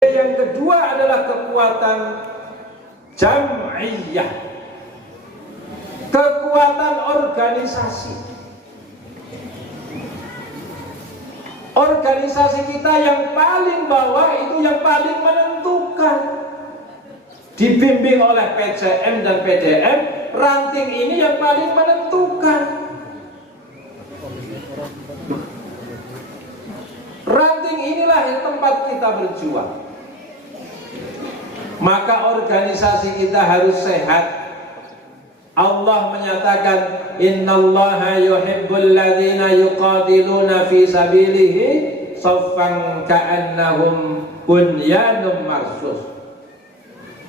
Yang kedua adalah kekuatan jam'iyah, kekuatan organisasi. Organisasi kita yang paling bawah itu yang paling menentukan. Dibimbing oleh PCM dan PDM, ranting ini yang paling menentukan. Ranting inilah yang tempat kita berjuang. Maka organisasi kita harus sehat. Allah menyatakan innallaha yuhibbul ladzina yuqatiluna fi sabilihi saffan ka'annahum bunyanun marsus.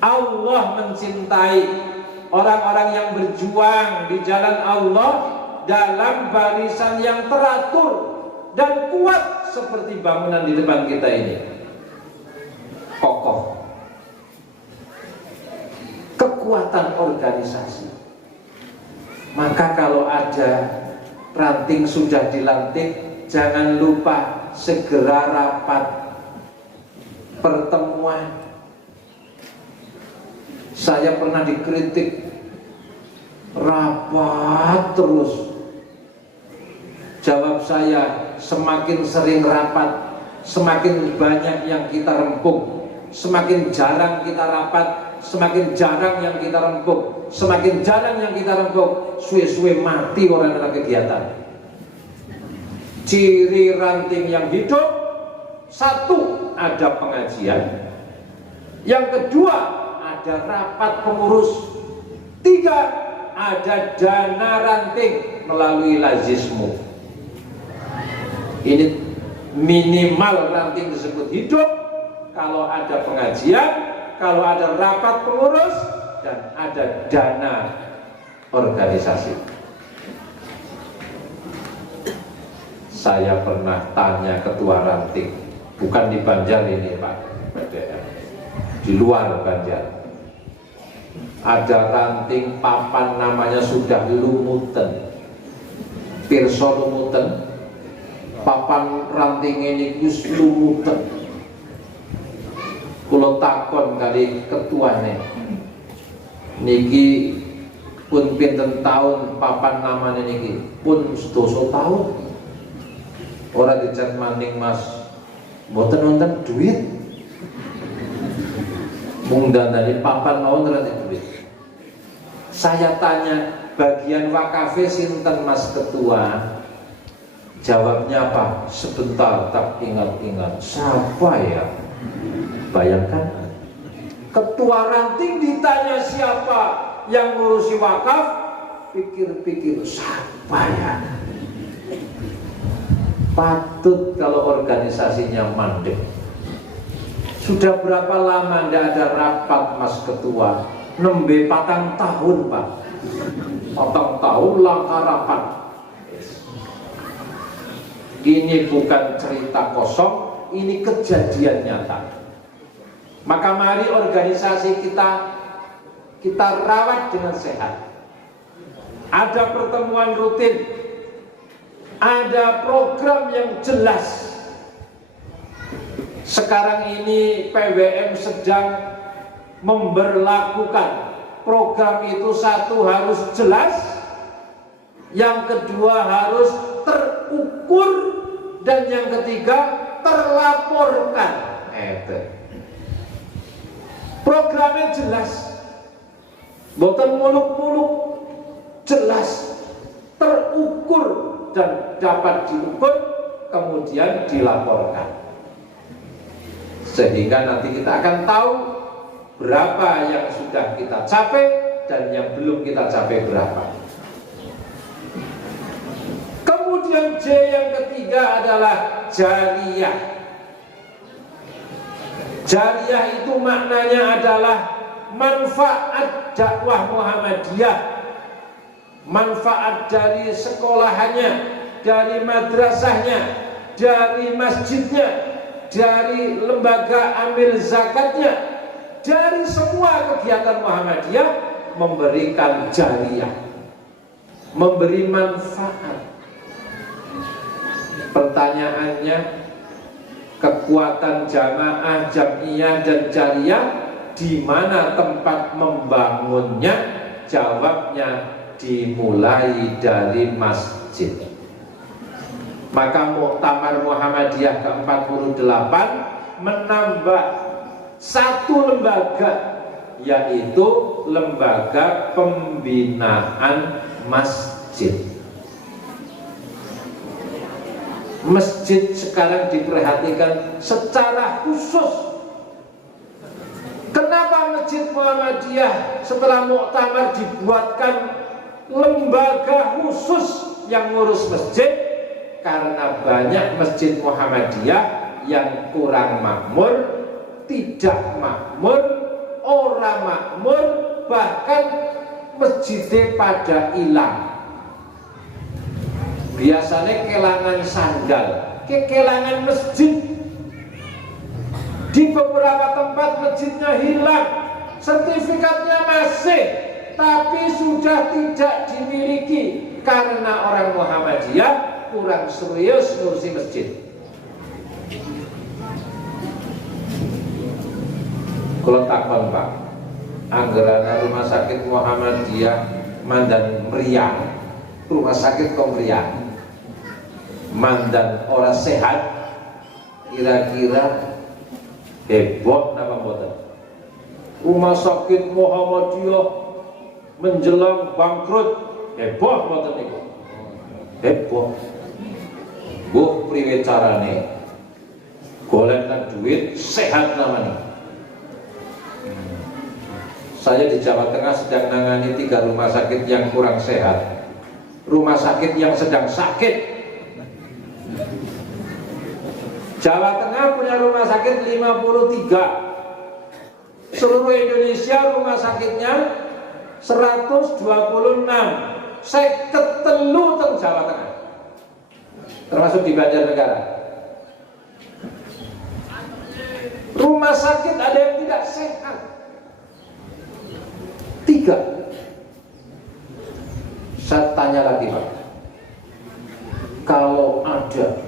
Allah mencintai orang-orang yang berjuang di jalan Allah dalam barisan yang teratur dan kuat seperti bangunan di depan kita ini. Kokoh. Kekuatan organisasi. Maka kalau ada ranting sudah dilantik, jangan lupa segera rapat pertemuan. Saya pernah dikritik, rapat terus. Jawab saya, semakin sering rapat, semakin banyak yang kita rempung. Semakin jarang kita rapat, semakin jarang yang kita rempuk. Semakin jarang yang kita rempuk, suwe-suwe mati orang dalam kegiatan. Ciri ranting yang hidup, satu, ada pengajian. Yang kedua, ada rapat pengurus. Tiga, ada dana ranting melalui lazismu. Ini minimal ranting disebut hidup kalau ada pengajian, kalau ada rapat pengurus, dan ada dana organisasi. Saya pernah tanya ketua ranting, bukan di Banjar ini Pak PDM, di luar Banjar. Ada ranting papan namanya sudah lumutan, pirsa lumutan, papan ranting ini gus lumutan. Kulo takon kali ketuane, niki pun pinten tahun papan namanya niki pun 12 tahun. Orang dicat maning Mas, mboten wonten duit. Mung dandani papan mawon ora duit. Saya tanya, bagian wakafe sinten Mas Ketua? Jawabnya apa? Sebentar tak ingat-ingat. Siapa ya? Bayangkan, ketua ranting ditanya siapa yang ngurusi wakaf, pikir-pikir siapa ya? Patut kalau organisasinya mandek. Sudah berapa lama tidak ada rapat Mas Ketua? Nembe 4 tahun Pak. 4 tahun langkah rapat. Ini bukan cerita kosong, ini kejadian nyata. Maka mari organisasi kita rawat dengan sehat. Ada pertemuan rutin, ada program yang jelas. Sekarang ini PWM sedang memberlakukan program itu, satu harus jelas, yang kedua harus terukur, dan yang ketiga terlaporkan. Programnya jelas, boten muluk-muluk, jelas, terukur dan dapat diukur, kemudian dilaporkan. Sehingga nanti kita akan tahu berapa yang sudah kita capai dan yang belum kita capai berapa. Kemudian J yang ketiga adalah jariyah. Jariyah itu maknanya adalah manfaat dakwah Muhammadiyah, manfaat dari sekolahannya, dari madrasahnya, dari masjidnya, dari lembaga amil zakatnya, dari semua kegiatan Muhammadiyah, memberikan jariyah, memberi manfaat. Pertanyaannya, kekuatan jamaah, jamiyah dan jariyah, di mana tempat membangunnya? Jawabnya dimulai dari masjid. Maka Muktamar Muhammadiyah ke-48 menambah satu lembaga, yaitu lembaga pembinaan masjid. Masjid sekarang diperhatikan secara khusus. Kenapa Masjid Muhammadiyah setelah Muktamar dibuatkan lembaga khusus yang ngurus masjid? Karena banyak masjid Muhammadiyah yang kurang makmur, tidak makmur, orang makmur, bahkan masjidnya pada hilang. Biasanya kelangan sandal, kelangan masjid. Di beberapa tempat masjidnya hilang, sertifikatnya masih, tapi sudah tidak dimiliki karena orang Muhammadiyah kurang serius ngurusi masjid. Kalau takon Pak, anggaran rumah sakit Muhammadiyah Mandan meriang, rumah sakit kok meriang, Mandan orang sehat, kira-kira heboh napa mboten? Rumah sakit Muhammadiyah menjelang bangkrut, heboh mboten niku? Heboh. Bu priwe carane golekkan duit sehat namanya. Saya di Jawa Tengah sedang nangani 3 rumah sakit yang kurang sehat, rumah sakit yang sedang sakit. Jawa Tengah punya rumah sakit 53, seluruh Indonesia rumah sakitnya 126, saya ketelu teng Jawa Tengah, termasuk di Banjarnegara. Rumah sakit ada yang tidak sehat 3. Saya tanya lagi Pak, kalau ada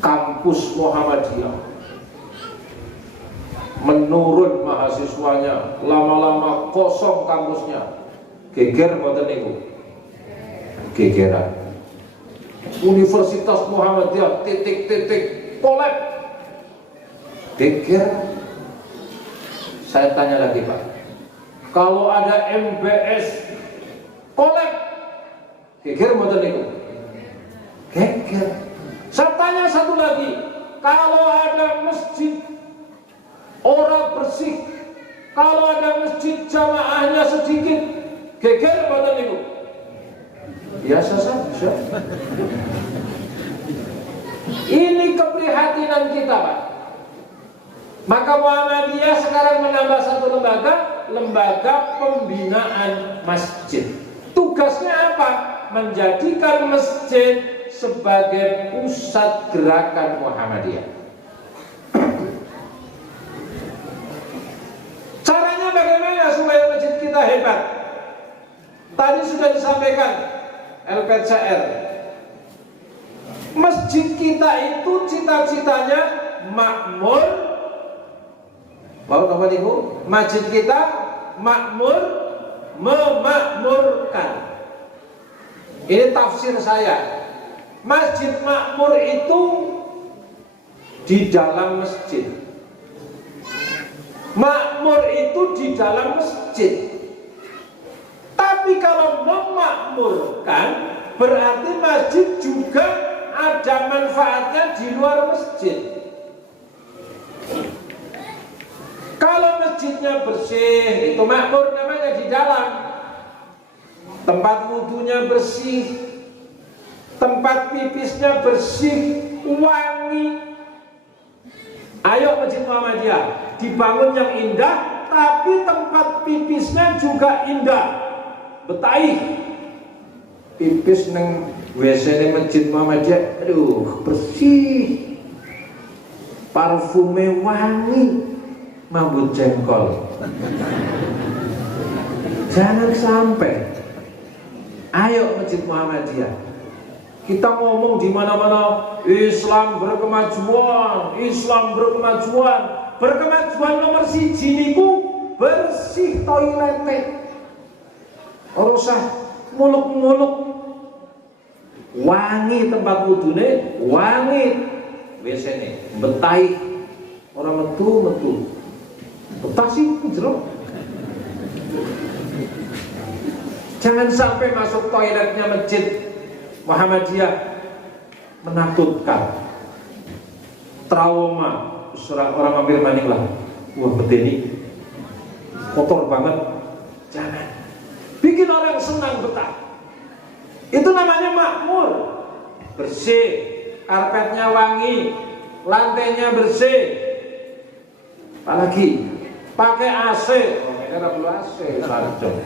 kampus Muhammadiyah menurun mahasiswanya, lama-lama kosong kampusnya, geger mboten niku? Gegeran. Universitas Muhammadiyah titik-titik polek, geger. Saya tanya lagi Pak, kalau ada MBS kolek, geger mboten niku? Geger. Saya tanya satu lagi, kalau ada masjid orang bersih, kalau ada masjid jamaahnya sedikit, geger mboten niku? Biasa saja. Ini keprihatinan kita Pak. Maka Muhammadiyah sekarang menambah satu lembaga, lembaga pembinaan masjid. Tugasnya apa? Menjadikan masjid sebagai pusat gerakan Muhammadiyah. Caranya bagaimana supaya masjid kita hebat? Tadi sudah disampaikan LPCR. Masjid kita itu cita-citanya makmur. Mau apa Ibu? Masjid kita makmur, memakmurkan. Ini tafsir saya. Masjid makmur itu di dalam masjid. Makmur itu di dalam masjid. Tapi kalau memakmurkan berarti masjid juga ada manfaatnya di luar masjid. Kalau masjidnya bersih, itu makmur namanya di dalam. Tempat wudhunya bersih, tempat pipisnya bersih, wangi. Ayo Masjid Muhammadiyah dibangun yang indah, tapi tempat pipisnya juga indah. Betai pipis neng WC Masjid Muhammadiyah, aduh bersih, parfume wangi, mambut jengkol. Jangan sampai. Ayo Masjid Muhammadiyah Kita ngomong di mana-mana Islam berkemajuan, Islam berkemajuan. Berkemajuan nomor siji niku bersih toiletnya. Ora usah muluk-muluk. Wangi tempat wudune, wangi WC-ne, betahi. Ora metu-metu. Betah sih jero. Jangan sampai masuk toiletnya masjid Muhammadiyah menakutkan, trauma, orang hampir maning lah. Wah bedeni kotor banget. Jangan. Bikin orang senang betah. Itu namanya makmur. Bersih, karpetnya wangi, lantainya bersih. Apalagi pakai AC. Oh, ini ada perlu AC, sarjong.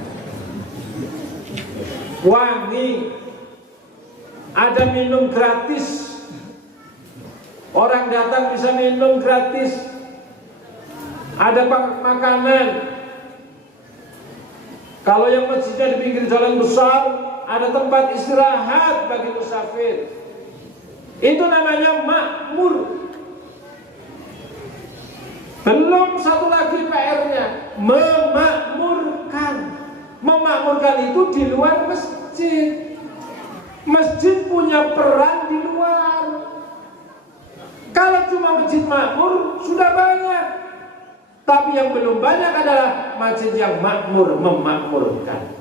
Wangi. Ada minum gratis. Orang datang bisa minum gratis. Ada makanan. Kalau yang masjidnya di pinggir jalan besar, ada tempat istirahat bagi musafir. Itu namanya makmur. Belum satu lagi PR-nya, memakmurkan. Memakmurkan itu di luar masjid. Masjid punya peran di luar. Kalau cuma masjid makmur sudah banyak. Tapi yang belum banyak adalah masjid yang makmur, memakmurkan.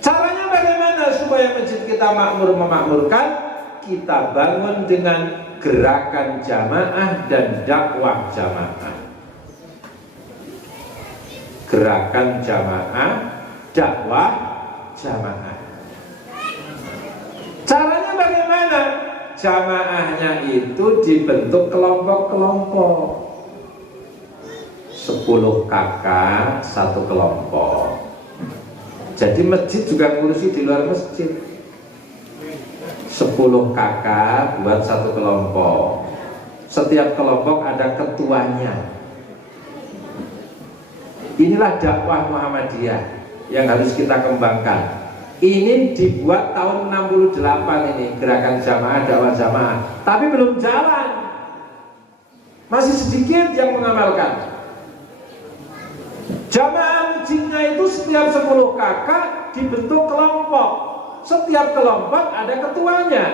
Caranya bagaimana supaya masjid kita makmur, memakmurkan? Kita bangun dengan gerakan jamaah dan dakwah jamaah. Gerakan jamaah, dakwah jamaah. Caranya bagaimana? Jamaahnya itu dibentuk kelompok-kelompok. 10 kakak satu kelompok. Jadi masjid juga ngurusi di luar masjid. 10 kakak buat satu kelompok. Setiap kelompok ada ketuanya. Inilah dakwah Muhammadiyah yang harus kita kembangkan. Ini dibuat tahun 68 ini, gerakan jamaah, dakwah jamaah. Tapi belum jalan. Masih sedikit yang mengamalkan. Jamaah masjidnya itu setiap 10 kakak dibentuk kelompok. Setiap kelompok ada ketuanya.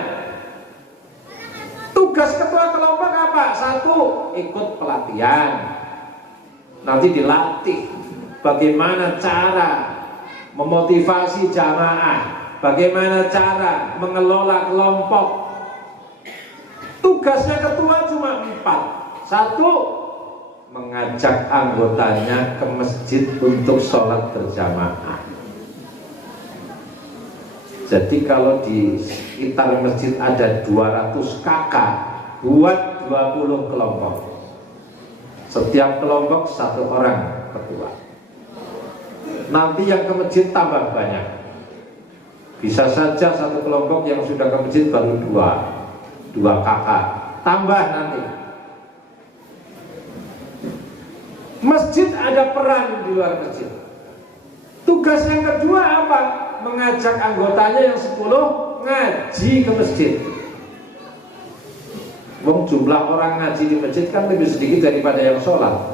Tugas ketua kelompok apa? 1, ikut pelatihan. Nanti dilatih bagaimana cara memotivasi jamaah, bagaimana cara mengelola kelompok. Tugasnya ketua cuma 4. 1, mengajak anggotanya ke masjid untuk sholat berjamaah. Jadi kalau di sekitar masjid ada 200 kakak, buat 20 kelompok. Setiap kelompok 1 orang ketua. Nanti yang ke masjid tambah banyak. Bisa saja satu kelompok yang sudah ke masjid baru 2 kakak. Tambah nanti. Masjid ada peran di luar masjid. Tugas yang kedua apa? Mengajak anggotanya yang 10 ngaji ke masjid. Jumlah orang ngaji di masjid kan lebih sedikit daripada yang sholat.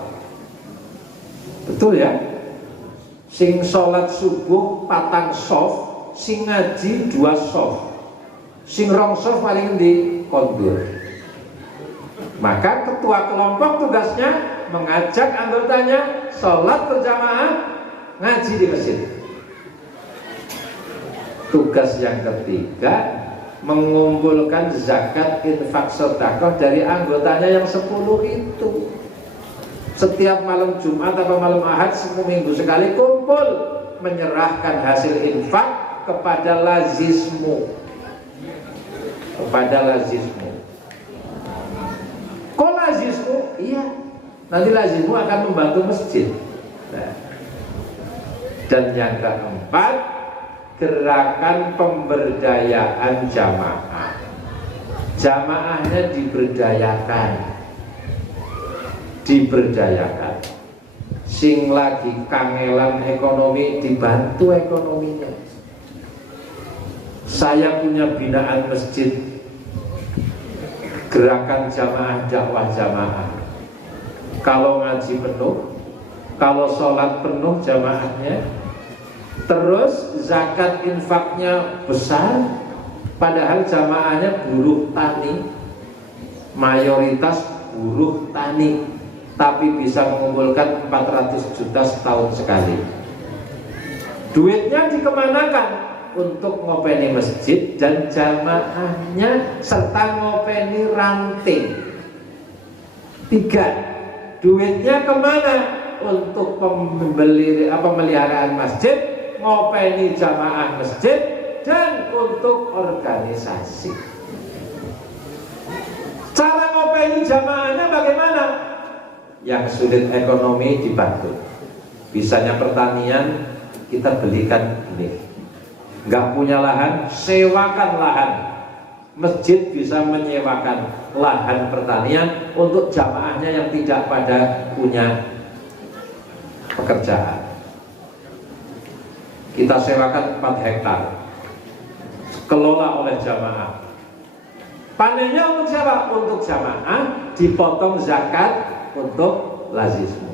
Betul ya? Sing sholat subuh patang soft, sing ngaji 2 soft. Sing rong soft paling di kondur. Maka ketua kelompok tugasnya mengajak anggotanya sholat berjamaah, ngaji di masjid. Tugas yang ketiga, mengumpulkan zakat, infak, sedekah dari anggotanya yang 10 itu. Setiap malam Jumat atau malam Ahad, seminggu sekali kumpul, menyerahkan hasil infak kepada lazismu. Kepada lazismu. Kok lazismu? Iya, nanti lazismu akan membantu masjid. Nah. Dan yang keempat, gerakan pemberdayaan jamaah. Jamaahnya diberdayakan. Diberdayakan. Sing lagi kangelan ekonomi dibantu ekonominya. Saya punya binaan masjid, gerakan jamaah, dakwah jamaah. Kalau ngaji penuh, kalau sholat penuh jamaahnya, terus zakat infaknya besar, padahal jamaahnya buruh tani, mayoritas buruh tani, tapi bisa mengumpulkan 400 juta setahun sekali. Duitnya dikemanakan? Untuk ngopeni masjid dan jamaahnya, serta ngopeni ranting. 3, duitnya kemana? Untuk pemeliharaan masjid, ngopeni jamaah masjid, dan untuk organisasi. Cara ngopeni jamaahnya bagaimana? Yang sulit ekonomi dibantu. Bisanya pertanian, kita belikan ini. Nggak punya lahan, sewakan lahan. Masjid bisa menyewakan lahan pertanian untuk jamaahnya yang tidak pada punya pekerjaan. Kita sewakan 4 hektar, kelola oleh jamaah. Panennya untuk siapa? Untuk jamaah, dipotong zakat untuk lazismu.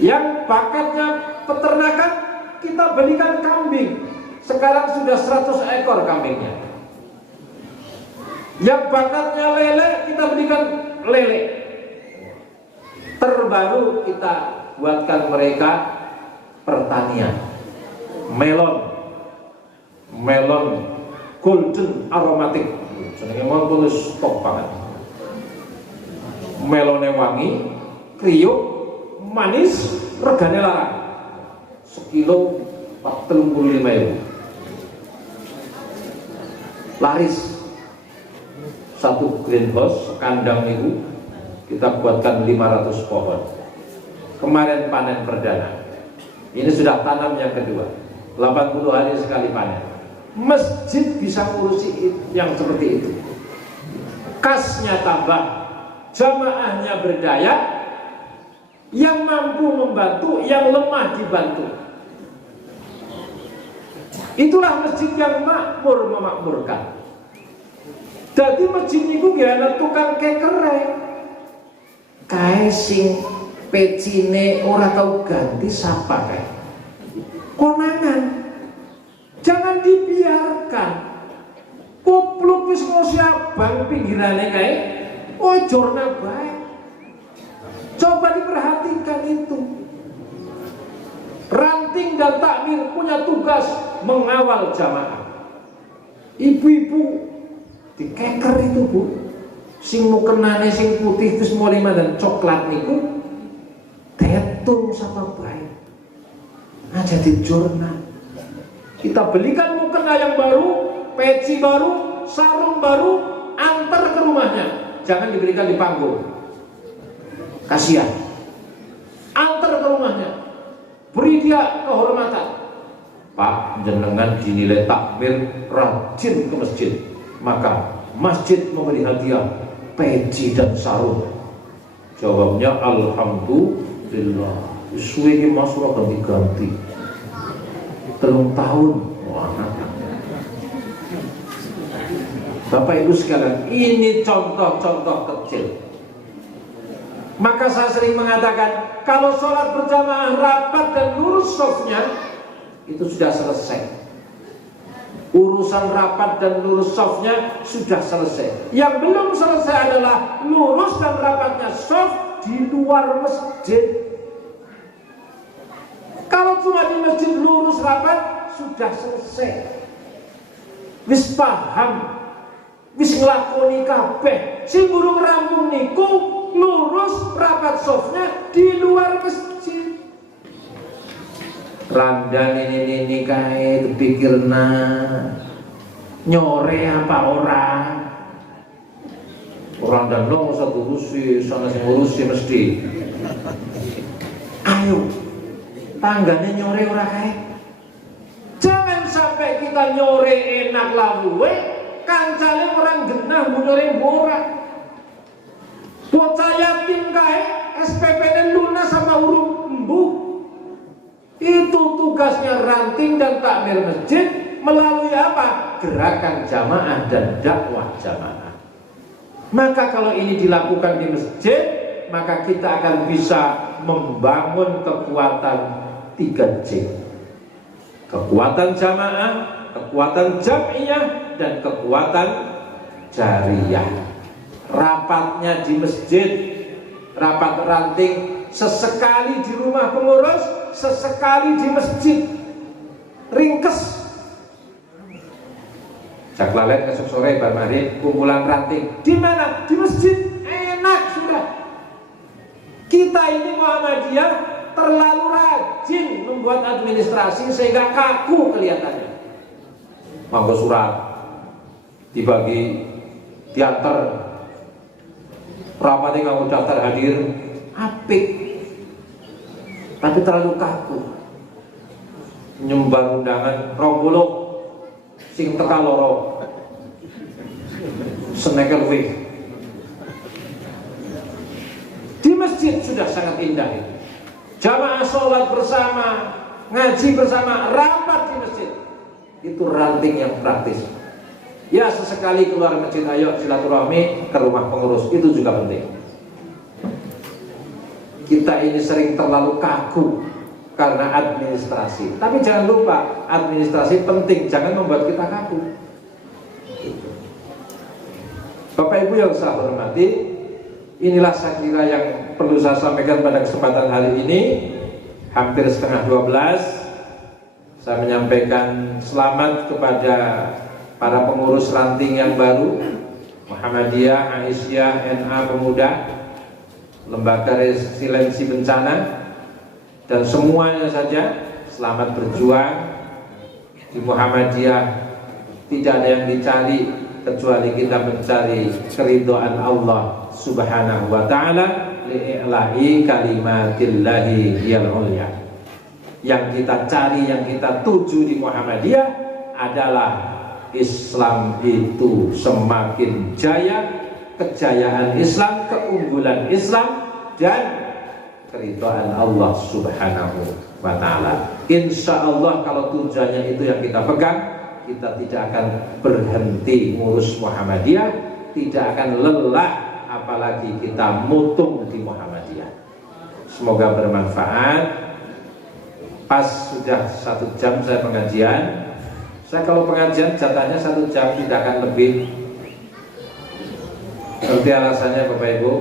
Yang bakatnya peternakan, kita belikan kambing. Sekarang sudah 100 ekor kambingnya. Yang bakatnya lele, kita belikan lele. Terbaru kita buatkan mereka pertanian. Melon golden aromatik. Jenenge mau tulis top banget. Melone wangi, kriuk, manis, regane larang. Sekilo 45.000. Laris. Satu greenhouse kandang itu kita buatkan 500 pohon. Kemarin panen perdana. Ini sudah tanam yang kedua. 80 hari sekali panen. Masjid bisa ngurusi yang seperti itu. Kasnya tambah, jamaahnya berdaya, yang mampu membantu, yang lemah dibantu. Itulah masjid yang makmur memakmurkan. Jadi masjid niku nggih ana tukang kekere. Kae sing pecine ora tau ganti sapa kae. Konangan. Jangan dibiarkan. Kupluk wis ngosiabang pinggirane kae. Ojorna bae. Coba diperhatikan itu. Ranting dan takmir punya tugas mengawal jamaah. Ibu-ibu dikeker itu bu, sing mukenane sing putih terus mulai dan coklat niku tetung sama baik. Nah jadi jurnal. Kita belikan mukena yang baru, peci baru, sarung baru, antar ke rumahnya. Jangan diberikan di panggung. Kasihan. Antar ke rumahnya. Beri dia kehormatan. Pak, jenengan dinilai takmir rajin ke masjid, maka masjid memberi hadiah peci dan sarung. Jawabnya alhamdulillah. Suwe iki Mas ora ganti-ganti. 3 tahun. Wah, Bapak Ibu sekalian, ini contoh-contoh kecil. Maka saya sering mengatakan, kalau sholat berjamaah rapat dan lurus shofnya, itu sudah selesai. Urusan rapat dan lurus shofnya sudah selesai. Yang belum selesai adalah lurus dan rapatnya shof di luar masjid. Kalau cuma di masjid lurus rapat sudah selesai. Wis paham, wis nglakoni kabeh. Sing burung rampung niku lurus rapat shofnya di luar masjid. Randan ini kae kepikirna nyore apa orang dan lo usah urusi sana sing urusi mesti. Ayo tanggane nyore ora kae. Jangan sampai kita nyore enak lawe kancane orang genah nyore ora. Bocah yatim kae SPP-nya lunas sama urung embuh. Itu tugasnya ranting dan takmir masjid melalui apa? Gerakan jamaah dan dakwah jamaah. Maka kalau ini dilakukan di masjid, maka kita akan bisa membangun kekuatan 3J. Kekuatan jamaah, kekuatan jam'iyah, dan kekuatan jariyah. Rapatnya di masjid, rapat ranting, sesekali di rumah pengurus, sesekali di masjid. Ringkes. Jak lalet esok sore bar maghrib kumpulan ranting. Di mana? Di masjid. Enak sudah. Kita ini Muhammadiyah terlalu rajin membuat administrasi sehingga kaku kelihatannya. Mangga surat dibagi, diantar, rapatnya nganggo daftar hadir, apik, tapi terlalu kaku. Nyembah undangan 20 sing teka loro senekel wih. Di masjid sudah sangat indah itu. Jamaah sholat bersama, ngaji bersama, rapat di masjid. Itu ranting yang praktis. Ya sesekali keluar masjid, ayo silaturahmi ke rumah pengurus, itu juga penting. Kita ini sering terlalu kaku karena administrasi. Tapi jangan lupa, administrasi penting, jangan membuat kita kaku. Bapak Ibu yang saya hormati, inilah saya kira yang perlu saya sampaikan pada kesempatan hari ini. Hampir setengah 12, saya menyampaikan selamat kepada para pengurus ranting yang baru, Muhammadiyah, Aisyah, NA Pemuda, Lembaga Resiliensi Bencana, dan semuanya saja. Selamat berjuang. Di Muhammadiyah tidak ada yang dicari kecuali kita mencari keridhaan Allah Subhanahu wa ta'ala, li'i'la'i kalimatillahi yal ulya. Yang kita cari, yang kita tuju di Muhammadiyah adalah Islam itu semakin jaya, kejayaan Islam, keunggulan Islam, dan keridhaan Allah Subhanahu wa ta'ala. Insya Allah kalau tujuannya itu yang kita pegang, kita tidak akan berhenti ngurus Muhammadiyah, tidak akan lelah, apalagi kita mutung di Muhammadiyah. Semoga bermanfaat. Pas sudah 1 jam saya pengajian. Saya kalau pengajian jatahnya 1 jam, tidak akan lebih. Seperti alasannya Bapak Ibu,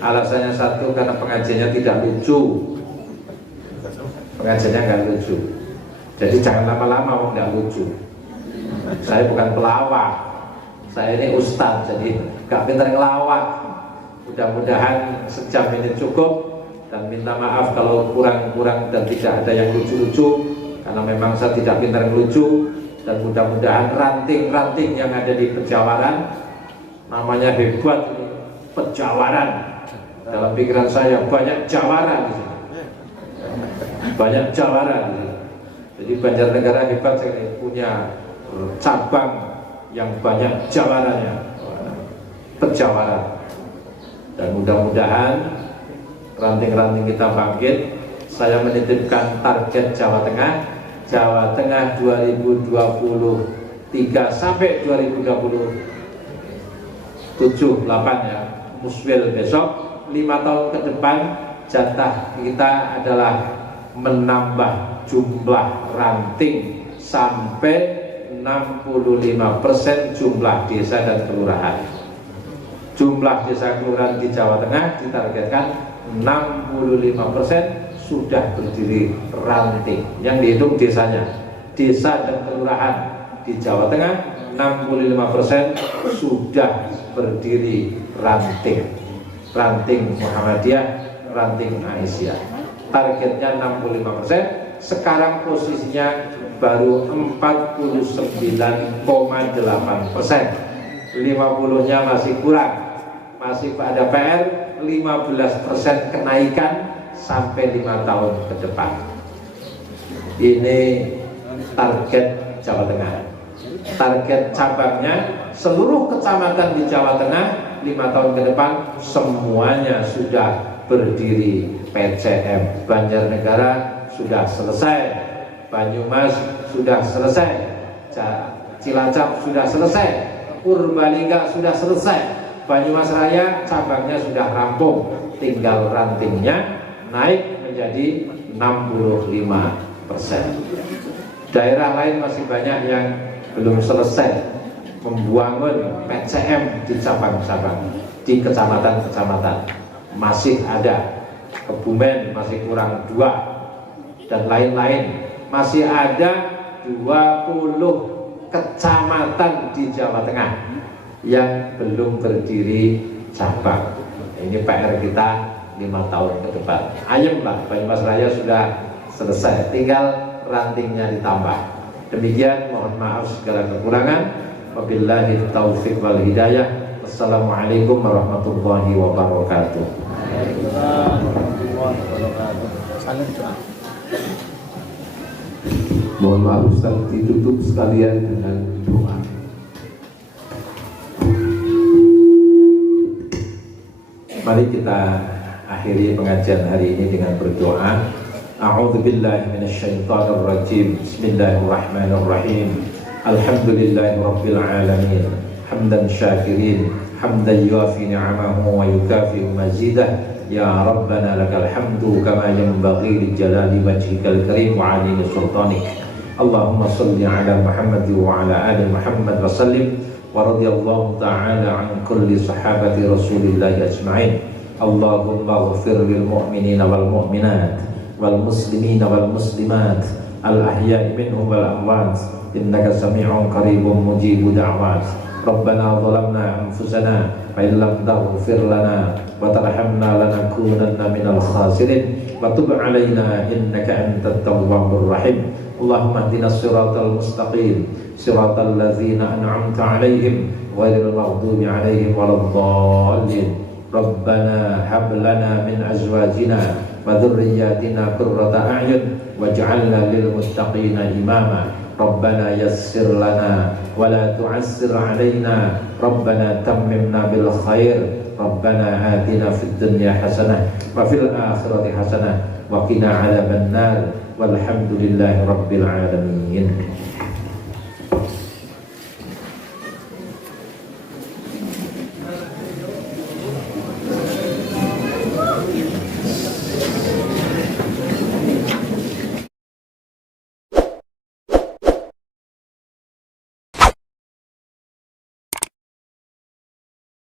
alasannya satu, karena pengajiannya tidak lucu. Pengajiannya nggak lucu. Jadi jangan lama-lama, wong nggak lucu. Saya bukan pelawak, saya ini ustadz, jadi gak pintar ngelawak. Mudah-mudahan sejam ini cukup, dan minta maaf kalau kurang-kurang dan tidak ada yang lucu-lucu, karena memang saya tidak pintar ngelucu. Dan mudah-mudahan ranting-ranting yang ada di Pejawaran, namanya hebat ini, Pejawaran. Dalam pikiran saya banyak jawara di sini, banyak jawara di sini. Jadi Banjarnegara hebat sekali, punya cabang yang banyak jawarannya, Pejawaran. Dan mudah-mudahan ranting-ranting kita bangkit. Saya menitipkan target Jawa Tengah 2023 sampai 2027-8 ya, Muswil besok. 5 tahun ke depan jatah kita adalah menambah jumlah ranting sampai 65% jumlah desa dan kelurahan. Jumlah desa kelurahan di Jawa Tengah ditargetkan 65% sudah berdiri ranting. Yang dihitung desanya, desa dan kelurahan di Jawa Tengah 65% sudah berdiri ranting. Ranting Muhammadiyah, ranting Aisyah. Targetnya 65%. Sekarang posisinya baru 49,8%. 50-nya masih kurang, masih ada PR. 15% kenaikan sampai 5 tahun ke depan. Ini target Jawa Tengah. Target cabangnya, seluruh kecamatan di Jawa Tengah 5 tahun ke depan semuanya sudah berdiri PCM. Banjarnegara sudah selesai, Banyumas sudah selesai, Cilacap sudah selesai, Purbalingga sudah selesai, Banyumas Raya cabangnya sudah rampung, tinggal rantingnya naik menjadi 65%. Daerah lain masih banyak yang belum selesai membangun PCM di cabang-cabang, di kecamatan-kecamatan masih ada. Kebumen masih kurang 2 dan lain-lain. Masih ada 20 kecamatan di Jawa Tengah yang belum berdiri cabang. Ini PR kita 5 tahun ke depan. Ayemlah, Banyumas Raya sudah selesai, tinggal rantingnya ditambah. Demikian, mohon maaf segala kekurangan. Wabillahi taufiq wal hidayah. Wassalamualaikum warahmatullahi wabarakatuh. Mohon maaf Ustaz, ditutup sekalian dengan doa. Mari kita akhiri pengajian hari ini dengan berdoa. A'udzubillahi minasyaitonir rajim. Bismillahirrahmanirrahim. Alhamdulillahirabbil alamin. Hamdan syakirin, hamdan yuafi ni'amahu wa yukafi mazidah. Ya Rabbana lakal hamdu kama yanbaghi li jalali wajhikal karim wa 'azimi sultanik. Allahumma salli ala Muhammad wa ala ali Muhammad wa sallim wa radiyallahu ta'ala an kulli sahabati Rasulillah ajma'in. Allahumma ighfir lil mu'minina wal mu'minat wal muslimina wal muslimat al ahya'i minhum wal amwat innaka sami'un qaribun mujibud da'wat. Rabbana zalamna anfusana fa in lam taghfir lana wa tarhamna lanakunanna minal khasirin wa tub 'alaina innaka antat tawwabur rahim. Allahumma ihdinas siratal mustaqim siratal ladzina an'amta 'alaihim ghairil maghdubi 'alaihim waladdallin. Rabbana hab lana min azwajina wa dhurriyyatina qurrata a'yun waj'alna lil muttaqina imama. Rabbana yassir lana wa la tu'assir 'alaina. Rabbana tammimna bil khair. Rabbana atina fid dunya hasanah wa fil akhirati hasanah wa qina 'adzaban nar. Walhamdulillahi rabbil alamin.